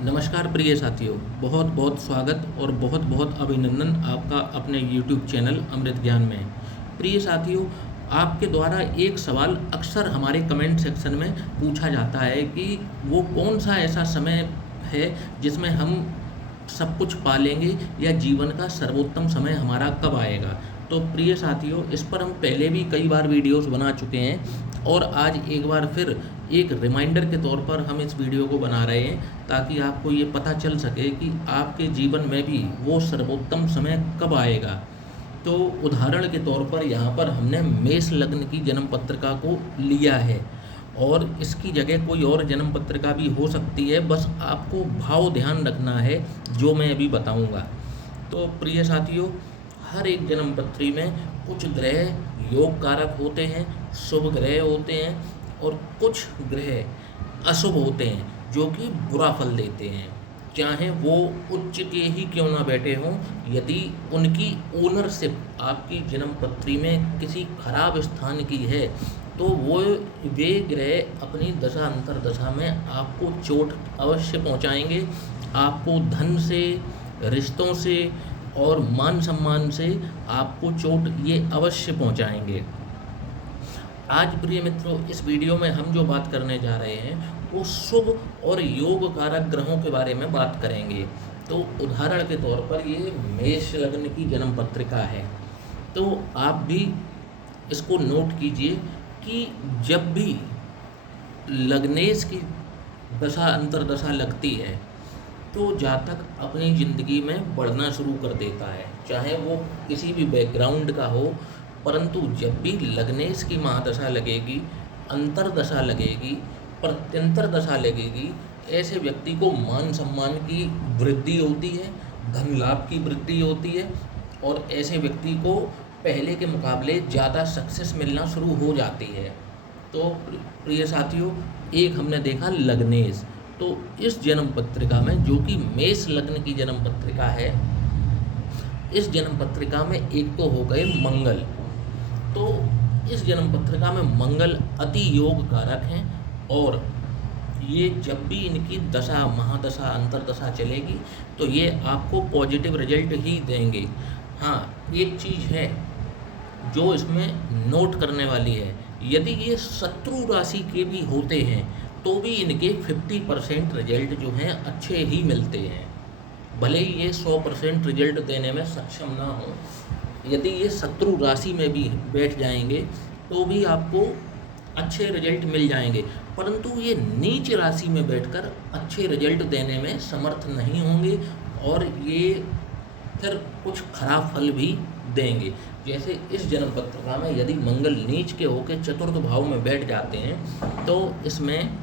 नमस्कार प्रिय साथियों, बहुत बहुत स्वागत और बहुत बहुत अभिनंदन आपका अपने YouTube चैनल अमृत ज्ञान में। प्रिय साथियों, आपके द्वारा एक सवाल अक्सर हमारे कमेंट सेक्शन में पूछा जाता है कि वो कौन सा ऐसा समय है जिसमें हम सब कुछ पा लेंगे या जीवन का सर्वोत्तम समय हमारा कब आएगा। तो प्रिय साथियों, इस पर हम पहले भी कई बार वीडियोस बना चुके हैं और आज एक बार फिर एक रिमाइंडर के तौर पर हम इस वीडियो को बना रहे हैं ताकि आपको ये पता चल सके कि आपके जीवन में भी वो सर्वोत्तम समय कब आएगा। तो उदाहरण के तौर पर यहाँ पर हमने मेष लग्न की जन्म पत्रिका को लिया है और इसकी जगह कोई और जन्म पत्रिका भी हो सकती है, बस आपको भाव ध्यान रखना है जो मैं अभी बताऊँगा। तो प्रिय साथियों, हर एक जन्म पत्री में कुछ ग्रह योग कारक होते हैं, शुभ ग्रह होते हैं और कुछ ग्रह अशुभ होते हैं जो कि बुरा फल देते हैं, चाहे वो उच्च के ही क्यों ना बैठे हों। यदि उनकी ओनरशिप आपकी जन्म पत्री में किसी खराब स्थान की है तो वे ग्रह अपनी दशा अंतर दशा में आपको चोट अवश्य पहुंचाएंगे। आपको धन से, रिश्तों से और मान सम्मान से आपको चोट ये अवश्य पहुंचाएंगे। आज प्रिय मित्रों, इस वीडियो में हम जो बात करने जा रहे हैं वो शुभ और योग कारक ग्रहों के बारे में बात करेंगे। तो उदाहरण के तौर पर ये मेष लग्न की जन्म पत्रिका है, तो आप भी इसको नोट कीजिए कि जब भी लग्नेश की दशा अंतरदशा लगती है तो जातक अपनी ज़िंदगी में बढ़ना शुरू कर देता है, चाहे वो किसी भी बैकग्राउंड का हो। परंतु जब भी लग्नेश की महादशा लगेगी, अंतरदशा लगेगी, प्रत्यंतर दशा लगेगी, ऐसे व्यक्ति को मान सम्मान की वृद्धि होती है, धन लाभ की वृद्धि होती है और ऐसे व्यक्ति को पहले के मुकाबले ज़्यादा सक्सेस मिलना शुरू हो जाती है। तो प्रिय साथियों, एक हमने देखा लग्नेश। तो इस जन्म पत्रिका में, जो कि मेष लग्न की जन्म पत्रिका है, इस जन्म पत्रिका में एक तो हो गए मंगल। तो इस जन्म पत्रिका में मंगल अति योग कारक हैं और ये जब भी इनकी दशा महादशा अंतरदशा चलेगी तो ये आपको पॉजिटिव रिजल्ट ही देंगे। हाँ, एक चीज़ है जो इसमें नोट करने वाली है, यदि ये शत्रु राशि के भी होते हैं तो भी इनके 50% रिजल्ट जो हैं अच्छे ही मिलते हैं। भले ही ये 100% रिजल्ट देने में सक्षम ना हो, यदि ये शत्रु राशि में भी बैठ जाएंगे तो भी आपको अच्छे रिजल्ट मिल जाएंगे, परंतु ये नीच राशि में बैठकर अच्छे रिजल्ट देने में समर्थ नहीं होंगे और ये फिर कुछ खराब फल भी देंगे। जैसे इस जन्म पत्रिका में यदि मंगल नीच के होकर चतुर्थ भाव में बैठ जाते हैं तो इसमें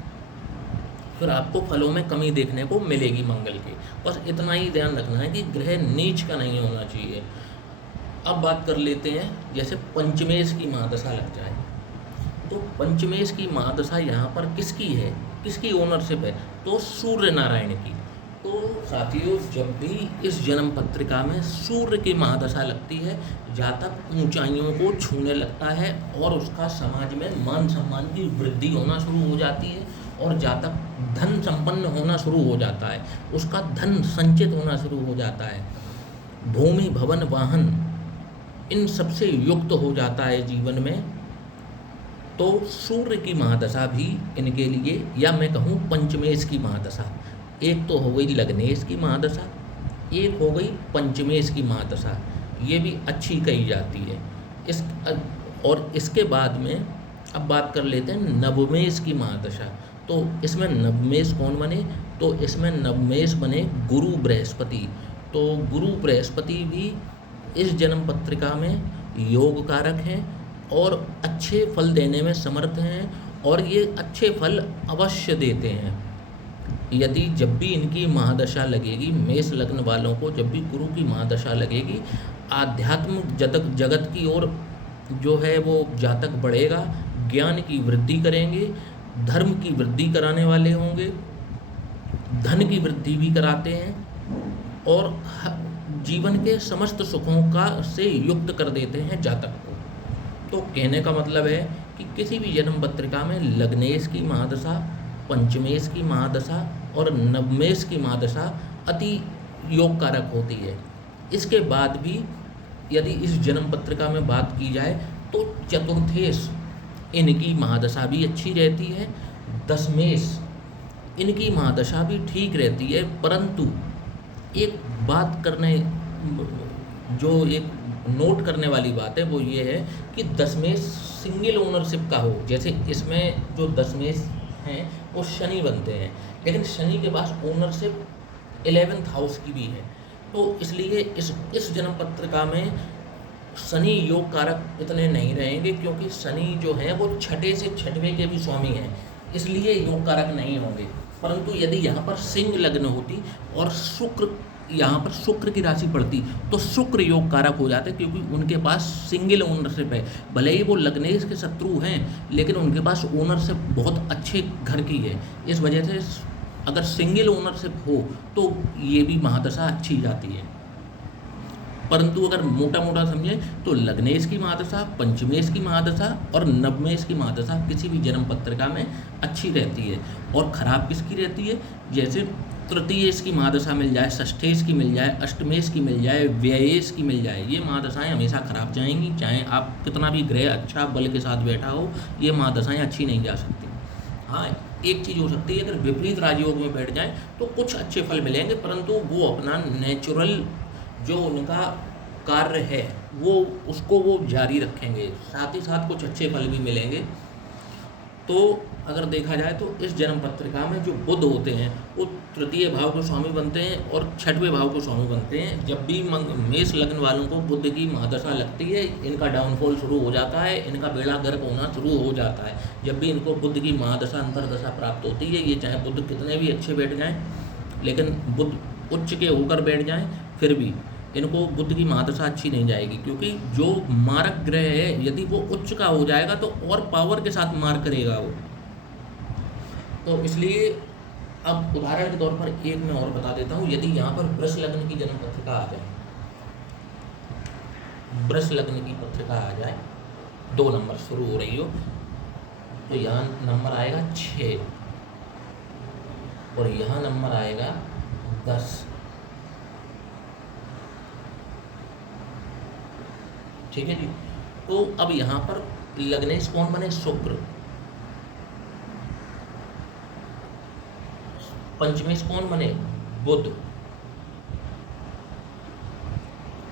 फिर आपको फलों में कमी देखने को मिलेगी मंगल के। बस इतना ही ध्यान रखना है कि ग्रह नीच का नहीं होना चाहिए। अब बात कर लेते हैं, जैसे पंचमेश की महादशा लग जाए तो पंचमेश की महादशा यहाँ पर किसकी है, किसकी ओनरशिप है, तो सूर्य नारायण की। तो साथियों, जब भी इस जन्म पत्रिका में सूर्य की महादशा लगती है, जातक ऊंचाइयों को छूने लगता है और उसका समाज में मान सम्मान की वृद्धि होना शुरू हो जाती है और जातक धन संपन्न होना शुरू हो जाता है, उसका धन संचित होना शुरू हो जाता है, भूमि भवन वाहन इन सबसे युक्त हो जाता है जीवन में। तो सूर्य की महादशा भी इनके लिए, या मैं कहूँ पंचमेश की महादशा, एक तो हो गई लग्नेश की महादशा, एक हो गई पंचमेश की महादशा, ये भी अच्छी कही जाती है। और इसके बाद में अब बात कर लेते हैं नवमेश की महादशा। तो इसमें नवमेश कौन बने, तो इसमें नवमेश बने गुरु बृहस्पति। तो गुरु बृहस्पति भी इस जन्म पत्रिका में योग कारक हैं और अच्छे फल देने में समर्थ हैं और ये अच्छे फल अवश्य देते हैं। यदि जब भी इनकी महादशा लगेगी, मेष लग्न वालों को जब भी गुरु की महादशा लगेगी, आध्यात्मिक जगत की ओर जो है वो जातक बढ़ेगा, ज्ञान की वृद्धि करेंगे, धर्म की वृद्धि कराने वाले होंगे, धन की वृद्धि भी कराते हैं और जीवन के समस्त सुखों का से युक्त कर देते हैं जातक को। तो कहने का मतलब है कि किसी भी जन्म पत्रिका में लग्नेश की महादशा, पंचमेश की महादशा और नवमेश की महादशा अति योग कारक होती है। इसके बाद भी यदि इस जन्म पत्रिका में बात की जाए तो चतुर्थेश इनकी महादशा भी अच्छी रहती है, दशमेश इनकी महादशा भी ठीक रहती है, परंतु एक बात करने जो एक नोट करने वाली बात है वो ये है कि दशमेश सिंगल ओनरशिप का हो। जैसे इसमें जो दशमेश हैं वो शनि बनते हैं, लेकिन शनि के पास ओनरशिप 11th हाउस की भी है, तो इसलिए इस जन्म पत्रिका में शनि योग कारक इतने नहीं रहेंगे, क्योंकि शनि जो है वो छठे से छठवें के भी स्वामी हैं, इसलिए योग कारक नहीं होंगे। परंतु यदि यहाँ पर सिंह लग्न होती और शुक्र यहाँ पर शुक्र की राशि पड़ती तो शुक्र योग कारक हो जाते, क्योंकि उनके पास सिंगल ओनरशिप है। भले ही वो लग्नेश के शत्रु हैं, लेकिन उनके पास ओनरशिप बहुत अच्छे घर की है। इस वजह से अगर सिंगल ओनरशिप हो तो ये भी महादशा अच्छी जाती है। परंतु अगर मोटा मोटा समझें तो लग्नेश की महादशा, पंचमेश की महादशा और नवमेश की महादशा किसी भी जन्म पत्रिका में अच्छी रहती है। और खराब किसकी रहती है? जैसे तृतीयेश की महादशा मिल जाए, षष्ठेश की मिल जाए, अष्टमेश की मिल जाए, व्ययेश की मिल जाए, ये महादशाएं हमेशा खराब जाएंगी। चाहे आप कितना भी ग्रह अच्छा बल के साथ बैठा हो, ये महादशाएं अच्छी नहीं जा सकती। हाँ, एक चीज़ हो सकती है, अगर विपरीत राजयोग में बैठ जाए तो कुछ अच्छे फल मिलेंगे, परंतु वो अपना नेचुरल जो उनका कार्य है वो उसको वो जारी रखेंगे, साथ ही साथ कुछ अच्छे फल भी मिलेंगे। तो अगर देखा जाए तो इस जन्म पत्रिका में जो बुध होते हैं वो तृतीय भाव के स्वामी बनते हैं और छठवें भाव के स्वामी बनते हैं। जब भी मेष लग्न वालों को बुध की महादशा लगती है, इनका डाउनफॉल शुरू हो जाता है, इनका बेड़ा गर्क होना शुरू हो जाता है। जब भी इनको बुध की महादशा अंतरदशा प्राप्त होती है, ये चाहे बुध कितने भी अच्छे बैठ जाएं, लेकिन बुध उच्च के होकर बैठ जाएं, फिर भी इनको बुध की महादशा अच्छी नहीं जाएगी, क्योंकि जो मारक ग्रह है यदि वो उच्च का हो जाएगा तो और पावर के साथ मार करेगा वो। तो इसलिए अब उदाहरण के तौर पर एक मैं और बता देता हूँ। यदि यहाँ पर वृष लग्न की जन्म पत्रिका आ जाए, वृष लग्न की पत्रिका आ जाए, 2 नंबर शुरू हो रही हो, तो यहाँ नंबर आएगा 6 और यहाँ नंबर आएगा 10। ठीक है जी। तो अब यहाँ पर लग्नेश कौन बने? शुक्र। पंचमेश कौन बने? बुध।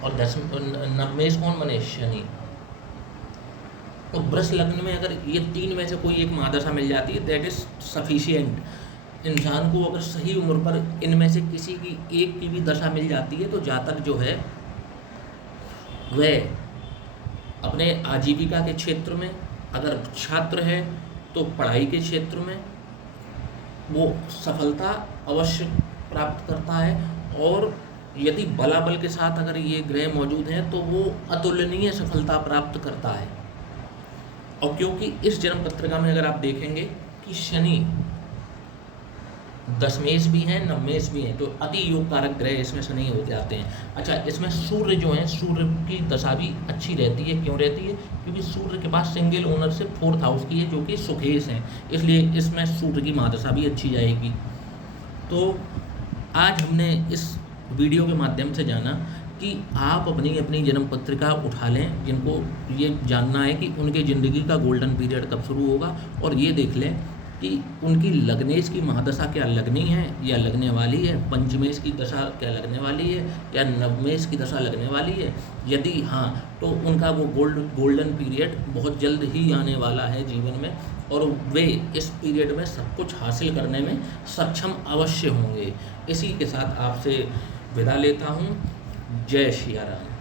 और नवमेश कौन बने? शनि। तो वृष लग्न में अगर ये 3 में से कोई एक महादशा मिल जाती है, दैट इज सफिशिएंट। इंसान को अगर सही उम्र पर इनमें से किसी की एक की भी दशा मिल जाती है तो जातक जो है वह अपने आजीविका के क्षेत्र में, अगर छात्र है तो पढ़ाई के क्षेत्र में वो सफलता अवश्य प्राप्त करता है। और यदि बलाबल के साथ अगर ये ग्रह मौजूद हैं तो वो अतुलनीय सफलता प्राप्त करता है। और क्योंकि इस जन्म पत्रिका में अगर आप देखेंगे कि शनि दशमेश भी हैं, नवमेश भी हैं, तो अति योग कारक ग्रह इसमें शनि हो जाते हैं। अच्छा, इसमें सूर्य जो है, सूर्य की दशा भी अच्छी रहती है। क्यों रहती है? क्योंकि सूर्य के पास सिंगल ओनरशिप 4th हाउस की है, जो कि सुखेश हैं, इसलिए इसमें सूर्य की महादशा भी अच्छी जाएगी। तो आज हमने इस वीडियो के माध्यम से जाना कि आप अपनी अपनी जन्म पत्रिका उठा लें, जिनको ये जानना है कि उनके ज़िंदगी का गोल्डन पीरियड कब शुरू होगा, और ये देख लें कि उनकी लग्नेश की महादशा क्या लगनी है या लगने वाली है, पंचमेश की दशा क्या लगने वाली है या नवमेश की दशा लगने वाली है। यदि हाँ, तो उनका वो गोल्डन पीरियड बहुत जल्द ही आने वाला है जीवन में, और वे इस पीरियड में सब कुछ हासिल करने में सक्षम अवश्य होंगे। इसी के साथ आपसे विदा लेता हूँ। जय श्री राम।